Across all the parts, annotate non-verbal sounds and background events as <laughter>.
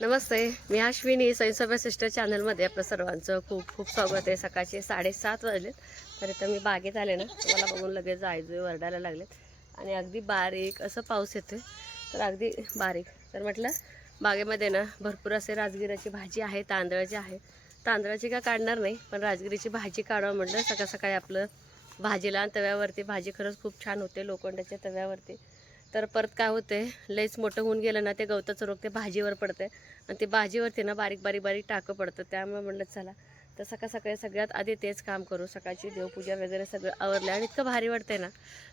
नमस्ते मी Ashwini सैनसभा sister चॅनलमध्ये आपलं सर्वांचं खूप खूप स्वागत आहे. सकाळचे साडेसात वाजलेत. तर इथं मी बागेत आले ना तुम्हाला बघून लगेच जायजोय वरडायला लागलेत. आणि अगदी बारीक असं पाऊस येतोय. तर अगदी बारीक. तर म्हटलं बागेमध्ये ना भरपूर असे राजगिराची भाजी आहे तांदळाची आहे. तांदळाची का काढणार नाही पण राजगिरीची भाजी काढावं म्हटलं. सकाळ सकाळी आपलं भाजीला तव्यावरती भाजी खरंच खूप छान होते लोखंडाच्या तव्यावरती. तर परत काय होते लईच मोठं होऊन गेलं ना ते गवताचं रोग ते भाजीवर पडते आणि ते भाजीवरती ना बारीक बारीक बारीक टाकं पडतं त्यामुळे म्हणलं चला. तर सकाळ सकाळी सगळ्यात आधी तेच काम करू सकाळची देवपूजा वगैरे सगळं आवरलं आणि इतकं भारी वाटते ना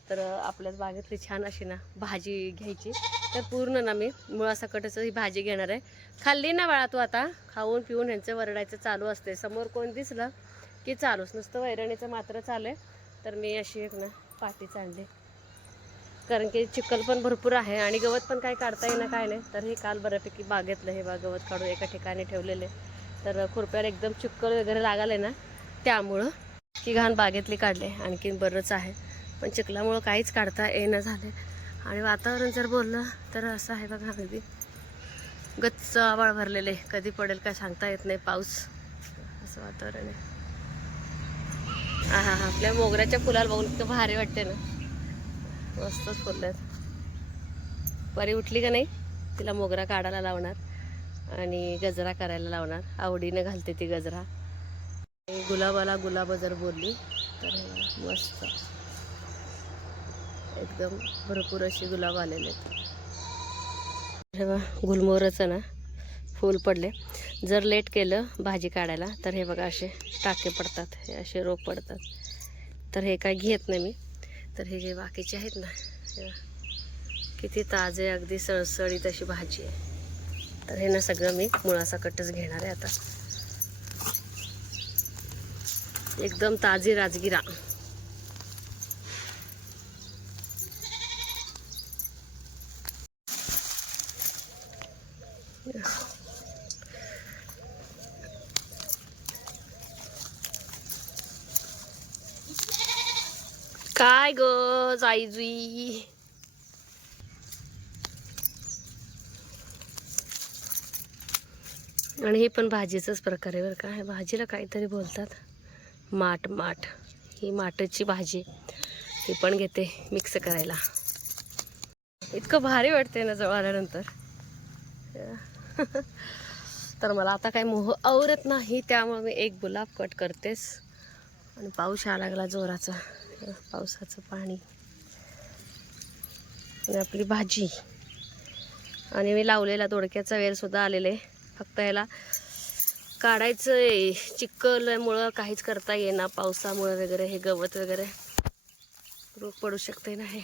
तर आपल्याच बागेतली छान अशी ना भाजी घ्यायची. तर पूर्ण ना मी मुळासकटच ही भाजी घेणार आहे. खाल्ली ना बाळा तू आता? खाऊन पिऊन ह्यांचं वरडायचं चालू असते समोर कोण दिसलं की चालूच. नुसतं वैरणीचं मात्र चालू आहे तर मी अशी एक ना पाटीच आणली कारण की चिखल पण भरपूर आहे आणि गवत पण काय काढता येईना काय नाही. तर हे काल बऱ्यापैकी बागेतलं हे बा गवत काढून एका ठिकाणी ठेवलेले. तर खुरप्यावर एकदम चिक्कल वगैरे लागाले ना त्यामुळं की घाण बागेतली काढले. आणखीन बरंच आहे. पण चिखलामुळं काहीच काढता येणं झाले. आणि वातावरण जर बोललं तर असं आहे बघा अगदी गच्च आवाळ भरलेले. कधी पडेल काय सांगता येत नाही. पाऊस. असं वातावरण आहे. हा हा आपल्या मोगऱ्याच्या फुलाला बघून इतकं भारी वाटते ना. मस्तच फुललं परी उठली का नाही? तिला मोगरा काढायला लावणार आणि गजरा करायला लावणार. आवडीनं घालते ती गजरा. आणि गुलाबाला गुलाब जर बोलली तर मस्त. एकदम भरपूर अशी गुलाब आलेले आहेत. हे बघा गुलमोहराचं ना फूल पडले. जर लेट केलं भाजी काढायला तर हे बघा असे टाके पडतात हे असे रोग पडतात. तर हे काय घेत नाही मी. तर हे जे बाकीचे आहेत ना किती ताजे अगदी सळसळीत अशी भाजी आहे. तर हे ना सगळं मी मुळासाकटच घेणार आहे आता. एकदम ताजी राजगिरा काय ग जाईजुई आणि हे पण भाजीचाच प्रकार आहे बरं का. हे भाजीला काहीतरी बोलतात. माठ माठ. ही माठाची भाजी. ही पण घेते मिक्स करायला. इतकं भारी वाटते ना जवळ आल्यानंतर. <laughs> तर मला आता काही मोह आवरत नाही त्यामुळे मी एक गुलाब कट करतेस आणि पाऊस यायला लागला जोराचा. पावसाचं पाणी. आणि आपली भाजी. आणि मी लावलेला दोडक्याचा वेलसुद्धा आहे फक्त ह्याला काढायचं आहे चिखलमुळं काहीच करता येईना. पावसामुळं वगैरे हे गवत वगैरे रोग पडू शकते ना हे.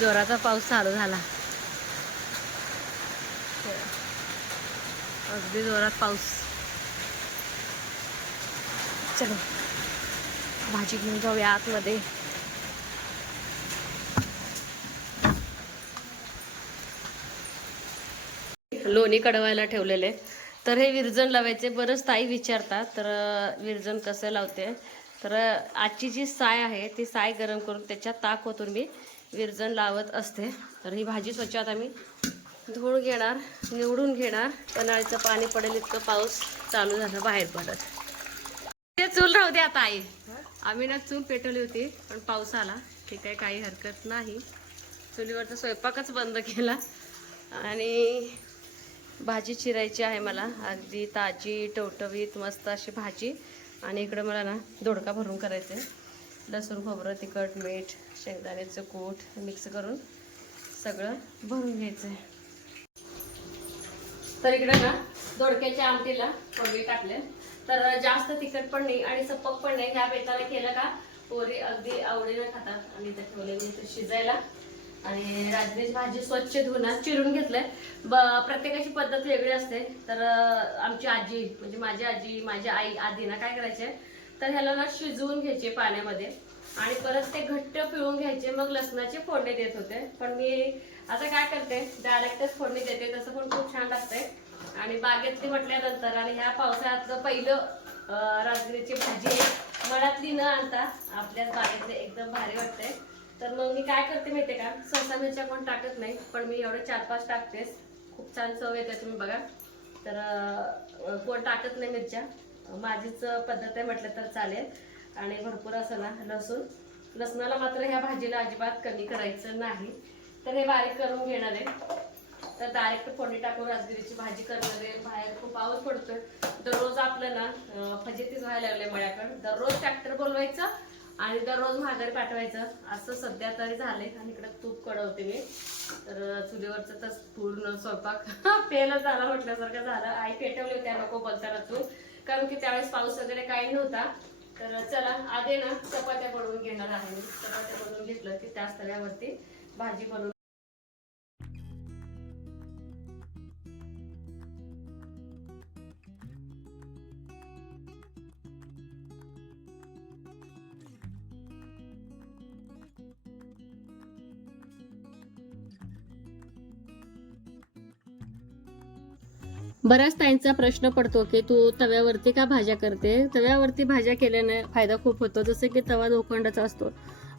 जोराचा पाऊस चालू झाला. अगदी जोरात पाऊस. चलो भाजी घेऊन जाऊया आतमध्ये. लोणी कडवायला ठेवलेले. तर हे विरजण लावायचे. बरंच ताई विचारतात तर विरजन विरजण कसं लावते? तर आजची जी साय आहे ती साय गरम करून त्याच्यात ताक ओतून मी विरजण लावत असते. तर ही भाजी स्वच्छ आता मी धूळ घेणार निवडून घेणार. पन्हाळीचं पाणी पडेल इतकं पाऊस चालू झालं बाहेर पडत. ते चूल राहू दे आता आई. आम्ही ना चूल पेटवली होती पण पाऊस आला. ठीक आहे काही हरकत नाही. चुलीवरचा स्वयंपाकच बंद केला. आणि भाजी चिरायची आहे मला. अगदी ताजी टवटवीत मस्त अशी भाजी. आणि इकडं मला ना दोडका भरून करायचं. आहे लसूण खोबरं तिखट मीठ शेंगदाण्याचं कूट मिक्स करून सगळं भरून घ्यायचं आहे तर इकडे ना दोडक्याच्या आमटीला कोबी टाकले. तर जास्त तिखट पण नाही आणि सपक पण नाही. ह्या बेताला केलं का पोरी अगदी आवडीनं खातात. आणि इथं ठेवले मी शिजायला. आणि राजनीची भाजी स्वच्छ धुवून चिरून घेतलंय. ब प्रत्येकाची पद्धत वेगळी असते. तर आमची आजी म्हणजे माझी आजी माझी आई आधी ना काय करायचे तर ह्याला ना शिजवून घ्यायचे पाण्यामध्ये. आणि परत ते घट्ट पिळून घ्यायचे मग लसणाचे फोडणी देत होते. पण मी आता काय करते डायरेक्टच फोडणी देते तसं पण खूप छान लागतंय आणि बागेतली म्हटल्यानंतर आणि ह्या पावसाळ्यातलं पहिलं राजगिरीची भाजी आहे. मळ्यातली न आणता आपल्याच बागेतले एकदम भारी वाटते तर मग मी काय करते माहिती का? सहसा मिरच्या कोण टाकत नाही पण मी एवढे चार पाच टाकतेस. खूप छान चव येते तुम्ही बघा. तर कोण टाकत नाही मिरच्या. माझीच पद्धत आहे म्हटलं तर चालेल. आणि भरपूर असं ना लसूण. लसणाला मात्र ह्या भाजीला अजिबात कमी करायचं नाही. तर हे बारीक करून घेणार आहे. तर डायरेक्ट फोडणी टाकून राजगिरीची भाजी करणार आहे. बाहेर खूप पाऊस पडतोय. दररोज आपलं ना फजेतीच व्हायला लागले मळ्याकडं. दररोज ट्रॅक्टर बोलवायचं आणि दररोज माघारी पाठवायचं. असं सध्या तरी झालंय. आणि इकडे तूप कडवते मी. तर चुलीवरचं तर पूर्ण स्वयंपाक <laughs> पेला झाला म्हटल्यासारखं झालं. आई पेटवली होत्या नको बोलताना तू कारण की त्यावेळेस पाऊस वगैरे काही नव्हता. तर चला आधी ना चपात्या बनवून घेणार आहे मी. चपात्या बनवून घेतलं की त्याच तव्यावरती भाजी बनवून बऱ्याच ताईंचा प्रश्न पडतो की तू तव्यावरती का भाज्या करते? तव्यावरती भाज्या केल्याने फायदा खूप होतो जसं की तवा लोखंडाचा असतो.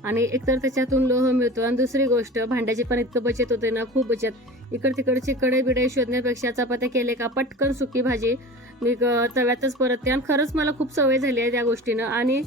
आणि एकतर त्याच्यातून लोह मिळतो. आणि दुसरी गोष्ट भांड्याची पण इतकं बचत होते ना खूप बचत. इकड तिकडची कडे बिडे शोधण्यापेक्षा चपात्या केले का पटकन सुकी भाजी. मी ग- तव्यातच परतते. आणि खरंच मला खूप सवय झाली आहे त्या गोष्टीनं. आणि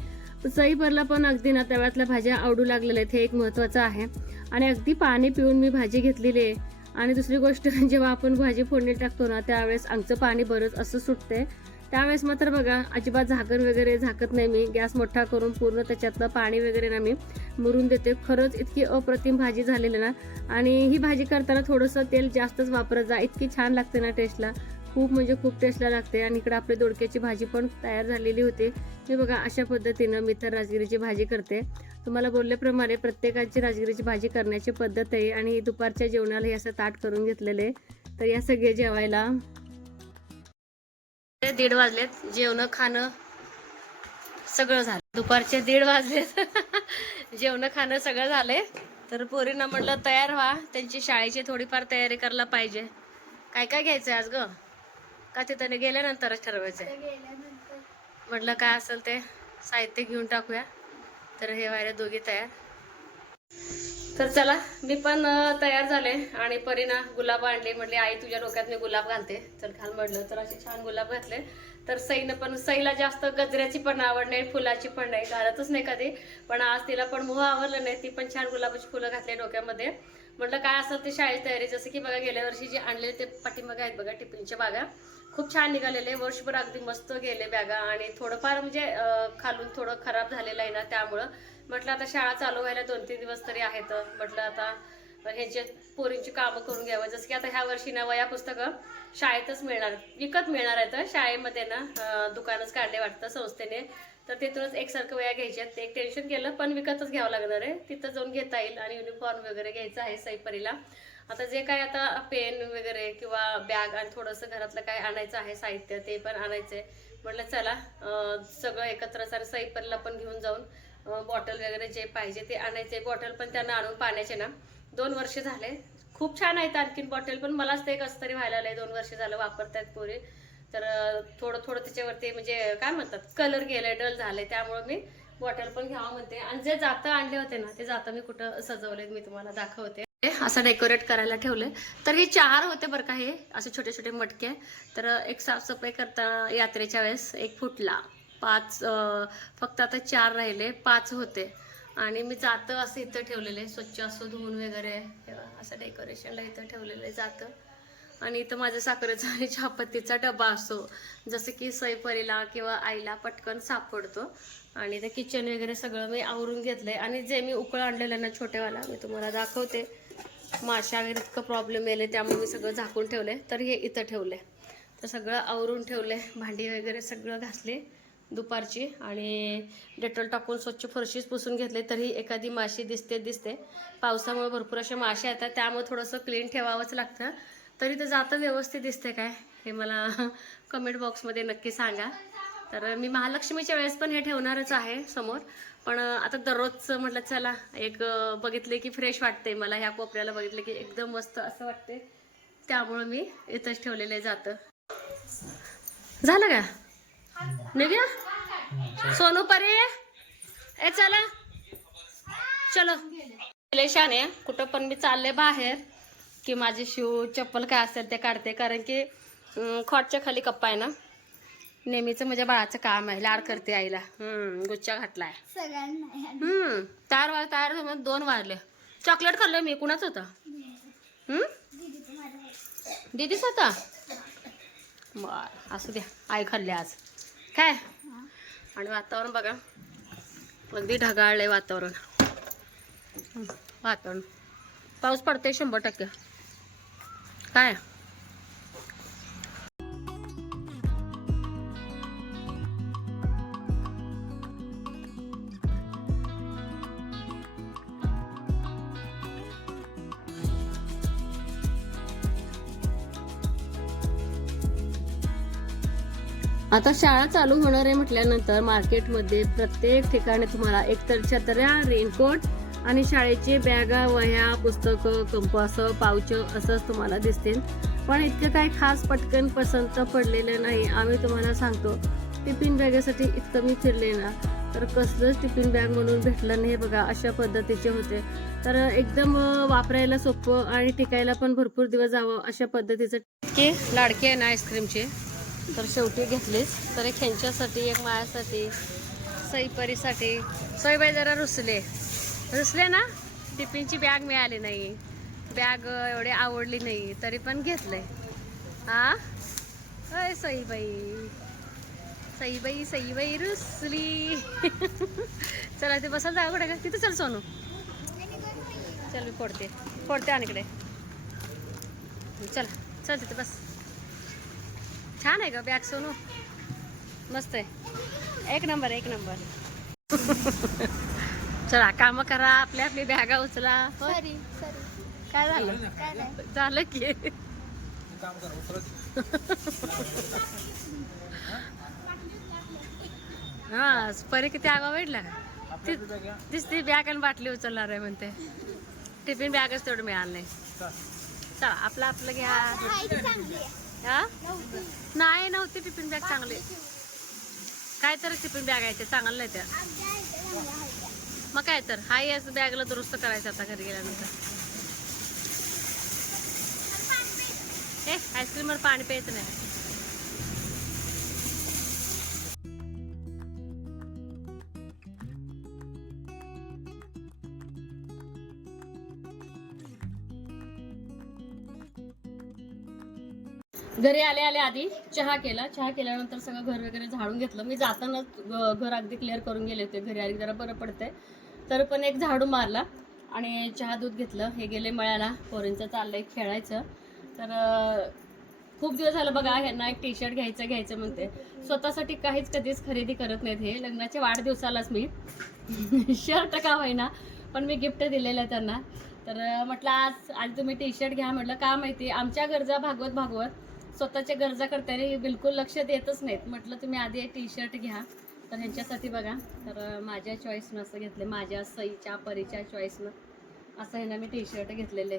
सई भरला पण अगदी ना तव्यातल्या भाज्या आवडू लागलेल्या आहेत. हे एक महत्त्वाचं आहे. आणि अगदी पाणी पिऊन मी भाजी घेतलेली आहे. आणि दुसरी गोष्ट <laughs> जेव्हा आपण भाजी फोडणी टाकतो ना त्यावेळेस आमचं पाणी बरंच असं सुटते त्यावेळेस मात्र बघा अजिबात झाकण वगैरे झाकत नाही मी. गॅस मोठा करून पूर्ण त्याच्यातलं पाणी वगैरे ना मी मुरून देते. खरंच इतकी अप्रतिम भाजी झालेली ना. आणि ही भाजी करताना थोडंसं तेल जास्तच वापरत जा. इतकी छान लागते ना टेस्टला खूप म्हणजे खूप टेस्टला लागते आणि इकडे आपली दोडक्याची भाजी पण तयार झालेली होती. मी बघा अशा पद्धतीनं मी तर राजगिरीची भाजी करते. तुम्हाला बोलल्याप्रमाणे प्रत्येकाची राजगिरीची भाजी करण्याची पद्धत आहे आणि दुपारच्या जेवणाला हे असं ताट करून घेतलेले तर या सगळे जेवायला दीड वाजलेत. जेवण खाणं सगळं झालं. दुपारचे दीड वाजलेत. <laughs> जेवण खाणं सगळं झालंय. तर पोरींना म्हटलं तयार व्हा. त्यांची शाळेची थोडीफार तयारी करायला पाहिजे. काय काय घ्यायचंय आज ग? का तिथं गेल्यानंतरच ठरवायचंय? म्हटलं काय असेल ते साहित्य घेऊन टाकूया. तर हे व्हायला दोघी तयार. तर चला मी पण तयार झाले आणि परीना गुलाब आणले. म्हटले आई तुझ्या डोक्यात मी गुलाब घालते. चल घाल म्हटलं. तर असे छान गुलाब घातले. तर सईनं पण सईला जास्त गजऱ्याची पण आवड नाही फुलाची पण नाही घालतच नाही कधी. पण आज तिला पण मोह आवडलं नाही. ती पण छान गुलाबाची फुलं घातले डोक्यामध्ये. म्हटलं काय असेल ते शाळेत तयारी. जसं की बघा गेल्या वर्षी जे आणलेले ते पाठीमागे आहेत बघा टिफिनच्या बागा. खूप छान निघालेले वर्षभर अगदी मस्त गेले बॅगा आणि थोडंफार म्हणजे खालून थोडं खराब झालेलं आहे ना त्यामुळं. म्हटलं आता शाळा चालू व्हायला दोन तीन दिवस तरी आहेत. म्हटलं आता ह्याचे पोरींची कामं करून घ्यावं. जसं की आता ह्या वर्षी ना वया पुस्तकं शाळेतच मिळणार विकत मिळणार आहेत. शाळेमध्ये ना दुकानच काढले वाटतं संस्थेने. तर तिथूनच एकसारखं वया घ्यायच्या ते एक टेन्शन केलं पण विकतच घ्यावं लागणार आहे. तिथं जाऊन घेता येईल आणि युनिफॉर्म वगैरे घ्यायचं आहे सईपरीला. आता जे काय आता पेन वगैरे किंवा बॅग आणि थोडंसं घरातलं काय आणायचं आहे साहित्य ते पण आणायचंय. म्हटलं चला सगळं एकत्रच आणि सईपरला पण घेऊन जाऊन बॉटल वगैरे जे पाहिजे ते आणायचे बॉटल पण त्यांना आणून पाण्याचे ना. दोन वर्ष झाले. खूप छान आहेत आणखीन बॉटल पण मलाच ते कसं तरी व्हायला लागलंय. दोन वर्ष झालं वापरतायत पोरी. तर थोडं थोडं त्याच्यावरती म्हणजे काय म्हणतात कलर गेलाय डल झालंय त्यामुळे मी बॉटल पण घ्यावं म्हणते. आणि जे जातं आणले होते ना ते जातं मी कुठं सजवले मी तुम्हाला दाखवते. असं डेकोरेट करायला ठेवलंय. तर हे चार होते बरं का हे असे छोटे छोटे मटके. तर एक साफसफाई करता यात्रेच्या वेळेस एक फुटला. पाच फक्त आता चार राहिले पाच होते. आणि मी जातं असं इथं ठेवलेले स्वच्छ असं धुवून वगैरे असं डेकोरेशनला इथं ठेवलेलं जातं. आणि इथं माझं साखरेचा आणि चहापत्तीचा डबा असतो जसं की सैपरीला किंवा आईला पटकन सापडतो. आणि ते किचन वगैरे सगळं मी आवरून घेतलंय. आणि जे मी उकळ आणलेलं ना छोटेवाला मी तुम्हाला दाखवते. माशा वगैरे इतकं प्रॉब्लेम येले त्यामुळे मी सगळं झाकून ठेवले. तर हे इथं ठेवले. तर सगळं आवरून ठेवले भांडी वगैरे सगळं घासले दुपारची आणि डेटॉल टाकून स्वच्छ फरशीच पुसून घेतले. तरी एखादी माशी दिसते दिसते. पावसामुळे भरपूर अशा माश्या येतात त्यामुळे थोडंसं क्लीन ठेवावंच लागतं. तरी ते जातं व्यवस्थित दिसते काय हे मला <laughs> कमेंट बॉक्समध्ये नक्की सांगा. तर मी महालक्ष्मीच्या वेळेस पण हे ठेवणारच आहे समोर. पण आता दररोजचं म्हटलं चला एक बघितले की फ्रेश वाटते. मला ह्या कोपऱ्याला बघितलं की एकदम मस्त असं वाटते. त्यामुळं मी इथंच ठेवलेलं जातं. झालं का? निघ्या? सोनू परे? ए चला. चलो. लय आहे कुठं पण मी चालले बाहेर की माझे शू चप्पल काय असेल ते काढते. कारण की खॉटच्या खाली कप्पा आहे ना? नेहमीचं माझ्या बाळाचं काम आहे लाड करते आईला. हम्म गुच्चा घातलाय. हम्म तार वाज तार दोन वाजले. चॉकलेट खाल्लं मी कुणाच होतं? हम्म. दीदीच होता? बर असू द्या. आई खाल्ली आज. काय? आणि वातावरण बघा. अगदी ढगाळलंय वातावरण. वातावरण. पाऊस पडते शंभर टक्के. काय? आता शाळा चालू होणार आहे म्हटल्यानंतर मार्केटमध्ये प्रत्येक ठिकाणी तुम्हाला एकतर छत्र्या रेनकोट आणि शाळेचे बॅगा वह्या पुस्तकं कंपास पावच असंच तुम्हाला दिसतील. पण इतकं काय खास पटकन पसंत पडलेलं नाही. आम्ही तुम्हाला सांगतो टिफिन बॅगेसाठी इतकं मी फिरले ना तर कसलंच टिफिन बॅग म्हणून भेटलं नाही हे बघा अशा पद्धतीचे होते. तर एकदम वापरायला सोपं आणि टिकायला पण भरपूर दिवस जावं अशा पद्धतीचं. इतके लाडके आहे ना आईस्क्रीमचे. तर शेवटी घेतलीच तर एक ह्यांच्यासाठी एक मायासाठी सईपरीसाठी. सईबाई जरा रुसले. रुसले ना? टिफिनची बॅग मिळाली नाही. बॅग एवढी आवडली नाही तरी पण घेतलंय. हा अय सईबाई. सईबाई सईबाई रुसली. <laughs> चला ते बसायला जागा कुठे? का तिथे चल सोनू. चल मी फोडते. फोडते आणि इकडे. चल चल तिथे बस. छान आहे का बॅग सोनू. मस्त आहे. एक नंबर एक नंबर. <laughs> चला काम करा आपली आपली बॅगा उचला. हो, सॉरी सॉरी काय झालं? झालं की. हा परे किती आगाव भेटला ती- दिसती बॅग आणि बाटली उचलणार आहे म्हणते. टिफिन बॅगच तेवढं मिळालं नाही. चला आपलं आपलं घ्या. हा, नाही नव्हती टिफिन बॅग चांगली. काय तर टिफिन बॅग आहे ते चांगलं नाही त्या मग काय तर हाय असं बॅगला दुरुस्त करायचं आता घरी गेल्यानंतर. ए आईस्क्रीमवर पाणी प्यायचं नाही. घरी आले आले आधी चहा केला. चहा केल्यानंतर सगळं घर वगैरे झाडून घेतलं. मी जाताना घर अगदी क्लिअर करून गेले होते. घरी आली जरा बरं पडतंय. तर पण एक झाडू मारला आणि चहा दूध घेतलं. हे गेले मळ्याला. पोरींचं चाललंय खेळायचं. तर खूप दिवस झालं बघा ह्यांना एक टी शर्ट घ्यायचं घ्यायचं म्हणते. स्वतःसाठी काहीच कधीच खरेदी करत नाहीत हे. लग्नाच्या वाढदिवसालाच मी. <laughs> शर्ट का होईना. पण मी गिफ्ट दिलेलं आहे त्यांना. तर म्हटलं आज आज तुम्ही टी शर्ट घ्या. म्हटलं का माहिती? आमच्या गरजा भागवत भागवत. स्वतःच्या गरजा करताना बिलकुल लक्ष देतच नाहीत. म्हटलं तुम्ही आधी एक टी शर्ट घ्या. तर ह्यांच्यासाठी बघा. तर माझ्या चॉईसनं असं घेतले माझ्या सईच्या परीच्या चॉईसनं असं ह्यांना मी टी शर्ट घेतलेले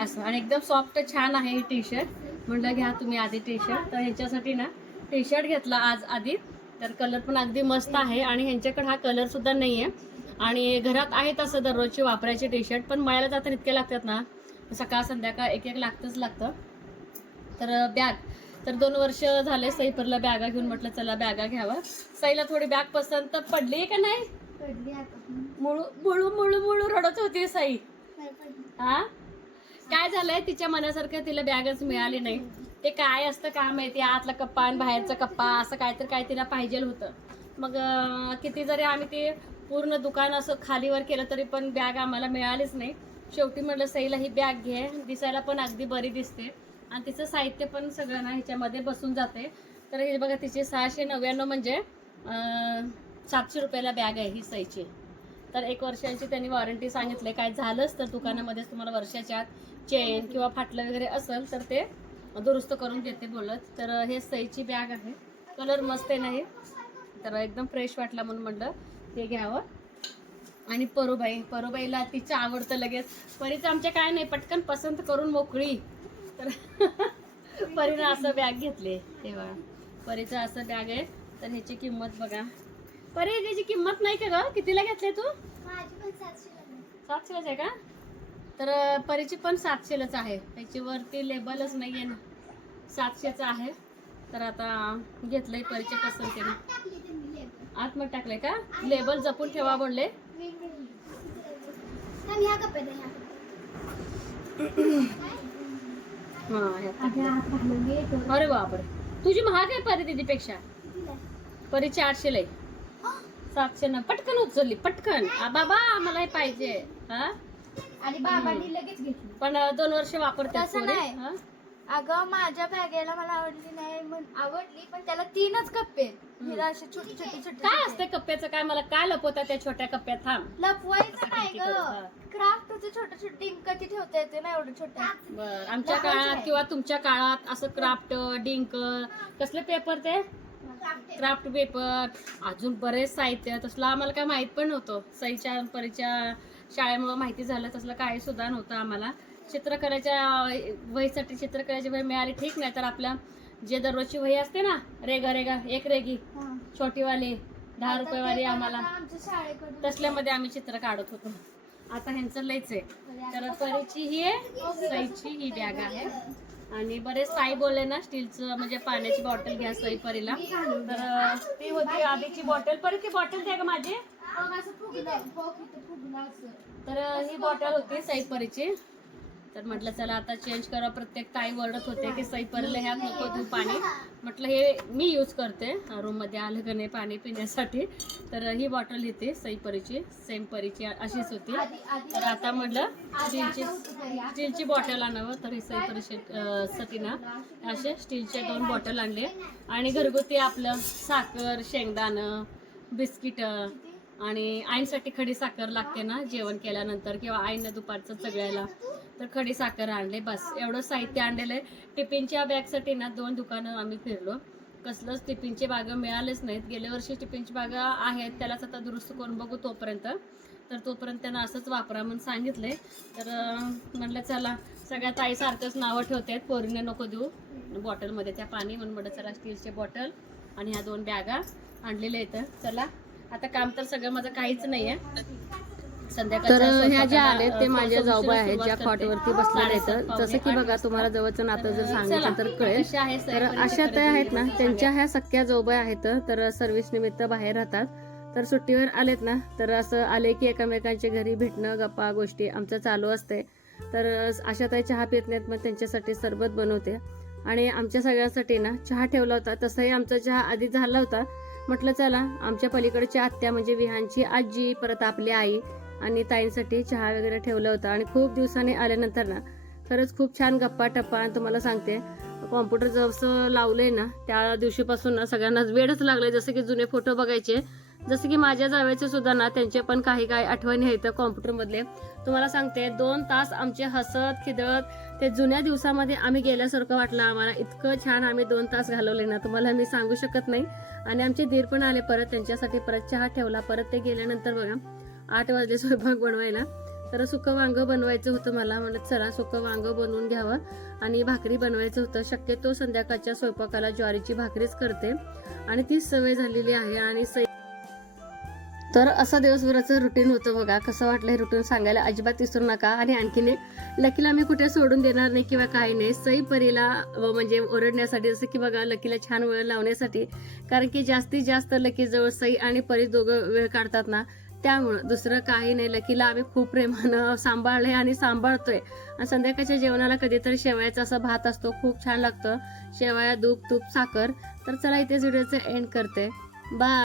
असं. आणि एकदम सॉफ्ट छान आहे हे टी शर्ट म्हटलं घ्या तुम्ही आधी टी शर्ट तर ह्यांच्यासाठी ना टी शर्ट घेतला आज आधी. तर कलर पण अगदी मस्त आहे आणि ह्यांच्याकडे हा कलरसुद्धा नाही आहे आणि घरात आहेत असं दररोजचे वापरायचे टी शर्ट पण मळायला जाताना इतके लागतात ना. सकाळ संध्याकाळ एक एक लागतंच लागतं. तर बॅग तर दोन वर्ष झाले सईपरला बॅगा घेऊन म्हटलं चला बॅगा घ्यावा. सईला थोडी बॅग पसंत पडली का नाही. मुळू मुळू मुळू मुळू रडत होती सई. हा? काय झालंय? तिच्या मनासारखं तिला बॅगच मिळाली नाही. ते काय असतं काय माहिती? आतला कप्पा आणि बाहेरचा कप्पा असं काय तर काय तिला पाहिजे होतं. मग किती जरी आम्ही ते पूर्ण दुकान असं खालीवर केलं तरी पण बॅग आम्हाला मिळालीच नाही. शेवटी म्हटलं सईला ही बॅग घे. दिसायला पण अगदी बरी दिसते. आणि तिचं साहित्य पण सगळं ना ह्याच्यामध्ये बसून जाते. तर हे बघा तिचे सहाशे नव्याण्णव म्हणजे सातशे रुपयाला बॅग आहे ही सईची. तर एक वर्षाची त्यांनी वॉरंटी सांगितले. काय झालंच तर दुकानामध्येच तुम्हाला वर्षाच्या आत चेन किंवा फाटलं वगैरे असेल तर ते दुरुस्त करून देते बोलत. तर हे सईची बॅग आहे. कलर मस्त आहे नाही तर एकदम फ्रेश वाटला म्हणून म्हटलं ते घ्यावं. आणि परूबाई परूबाईला तिचं आवडतं लगेच. परीचं आमच्या काय नाही पटकन पसंत करून मोकळी. तर <laughs> परीनं असं बॅग घेतले तेव्हा. परीचं असं बॅग आहे. तर ह्याची किंमत बघा. परी त्याची किंमत नाही का ग? कितीला घेतली तू. सातशेलाच आहे. का? तर परीची पण सातशेलाच आहे. त्याच्यावरती लेबलच नाही आहे ना. सातशेचं आहे. तर आता घेतलंय पसंतीने टाकली त्यांनी label. आतमध्ये टाकलंय का? लेबल जपून ठेवा बोलले. ह्या कप्प्यात हा. अरे बापरे तुझी महाग आहे परी दीदीपेक्षा? परीची आठशेला आहे सातशे ना पटकन उचलली पटकन आ, बाबा आम्हाला हे पाहिजे हा आणि बाबांनी लगेच घेतली पण दोन वर्ष वापरते तसं पोरी. नाही. अगं माझ्या बॅगेला मला आवडली नाही म्हण आवडली पण त्याला तीनच कप्पे आहेत. हिला छोटे छोटे छोटे काय छोटे. असते कप्प्याचं? काय मला काय लपवता त्या छोट्या कप्प्यात? थांब. लपवायचं नाही. ग. क्राफ्टचे छोटे छोटे डिंक ती ठेवता येते ना एवढे छोटे. बर आमच्या काळात आहे. किंवा तुमच्या काळात असं क्राफ्ट डिंक कसले पेपर ते? क्राफ्ट पेपर अजून बरेच साहित्य तसलं आम्हाला काय माहीत पण नव्हतं. सईच्या परीच्या शाळेमुळे माहिती झालं. तसलं काही सुद्धा नव्हतं आम्हाला. चित्रकलेच्या वहीसाठी चित्रकलेची वही मिळाली ठीक नाही तर आपल्या जे दररोजची वही असते ना रेगा रेगा एक रेगी छोटीवाली दहा रुपयेवाली आम्हाला. तसल्यामध्ये आम्ही चित्र काढत होतो. आता ह्यांचं लयच आहे. तर परीची ही आहे सईची ही बॅग आहे. आणि बरेच साई बोलले ना स्टीलचं म्हणजे पाण्याची बॉटल घ्या सई परीला तर ती होती आधीची बॉटल. परी ती बॉटल द्या का माझी. तर ही बॉटल होती सई परीची तर म्हटलं चला आता चेंज करा. प्रत्येक ताई वर्डत होते की सई परीला ह्या नको तू पाणी. म्हटलं हे मी यूज करते रूममध्ये आलं का नाही पाणी पिण्यासाठी. तर ही बॉटल येते सई परीची सेम परीची अशीच होती. तर आता म्हटलं स्टीलची स्टीलची बॉटल आणावं. तर ही सई परीचे साठी ना असे स्टीलचे दोन बॉटल आणले. आणि घरगुती आपलं साखर शेंगदाणं बिस्किट आणि आईंसाठी खडी साखर लागते ना जेवण केल्यानंतर किंवा आईनं दुपारचं सगळ्याला. तर खडी साखर आणले बस. एवढं साहित्य आणलेलं आहे. टिफिनच्या बॅगसाठी ना दोन दुकानं आम्ही फिरलो. कसलंच टिफिनची बागं मिळालेच नाहीत. गेल्या वर्षी टिफिनची बागा आहेत त्यालाच आता दुरुस्त करून बघू तोपर्यंत. तर तोपर्यंत त्यांना असंच वापरा म्हणून सांगितलंय. तर म्हणलं चला सगळ्या ताई सारखंच नावं ठेवतात. पोरीने नको देऊ. बॉटलमध्ये त्या पाणी म्हणून म्हटलं चला स्टीलचे बॉटल आणि ह्या दोन बॅगा आणलेल्या आहेत चला आता काम तर सगळं माझं काहीच नाही आहे तर ह्या ज्या आलेत ते माझ्या जाऊबा आहेत ज्या कॉटवरती बसलेल्या आहेत. जसं की बघा तुम्हाला जवळचं नातं जर सांगितलं तर कळेल. तर अशा त्या आहेत ना त्यांच्या ह्या सख्या जोबा आहेत तर सर्व्हिस निमित्त बाहेर राहतात. तर सुट्टीवर आलेत ना तर असं आले की एकमेकांच्या घरी भेटणं गप्पा गोष्टी आमचं चालू असते. तर अशा त्या चहा पित नाहीत मग त्यांच्यासाठी सरबत बनवते. आणि आमच्या सगळ्यांसाठी ना चहा ठेवला होता. तसंही आमचा चहा आधी झाला होता. म्हटलं चला आमच्या पलीकडच्या आत्या म्हणजे विहानची आजी परत आपली आई आणि ताईंसाठी चहा वगैरे ठेवलं होतं. आणि खूप दिवसांनी आल्यानंतर ना खरंच खूप छान गप्पा टप्पा आणि तुम्हाला सांगते कॉम्प्युटर जसं लावलंय ना त्या दिवशीपासून ना सगळ्यांनाच वेळच लागलाय. जसं की जुने फोटो बघायचे जसं की माझ्या जावेचे सुद्धा ना त्यांचे पण काही काही आठवणी आहेत कॉम्प्युटरमधले तुम्हाला सांगते दोन तास आमचे हसत खिदळत ते जुन्या दिवसामध्ये आम्ही गेल्यासारखं वाटलं आम्हाला. इतकं छान आम्ही दोन तास घालवले ना तुम्हाला मी सांगू शकत नाही. आणि आमचे दीर पण आले परत त्यांच्यासाठी परत चहा ठेवला. परत ते गेल्यानंतर बघा आठ वाजले स्वयंपाक बनवायला. तर सुकं वांगं बनवायचं होतं मला. म्हणत चला सुकं वांगं बनवून घ्यावं. आणि भाकरी बनवायचं होतं. शक्यतो संध्याकाळच्या स्वयंपाकाला ज्वारीची भाकरीच करते. आणि तीच सवय झालेली आहे. आणि तर असं दिवसभराचं रुटीन होतं बघा. कसं वाटलं हे रुटीन सांगायला अजिबात विसरू नका. आणि आणखीन लकीला मी कुठे सोडून देणार नाही किंवा काही नाही. सई परीला म्हणजे ओरडण्यासाठी जसं की बघा लकीला छान वेळ लावण्यासाठी. कारण की जास्तीत जास्त लकीजवळ सई आणि परी दोघं वेळ काढतात ना त्यामुळं दुसरं काही नाही. लकीला आम्ही खूप प्रेमानं सांभाळले आणि सांभाळतोय. आणि संध्याकाळच्या जेवणाला कधीतरी शेवयाचा असा भात असतो. खूप छान लागतं. शेवया दूध तूप साखर. तर चला इथेच व्हिडिओचं एंड करते. बाय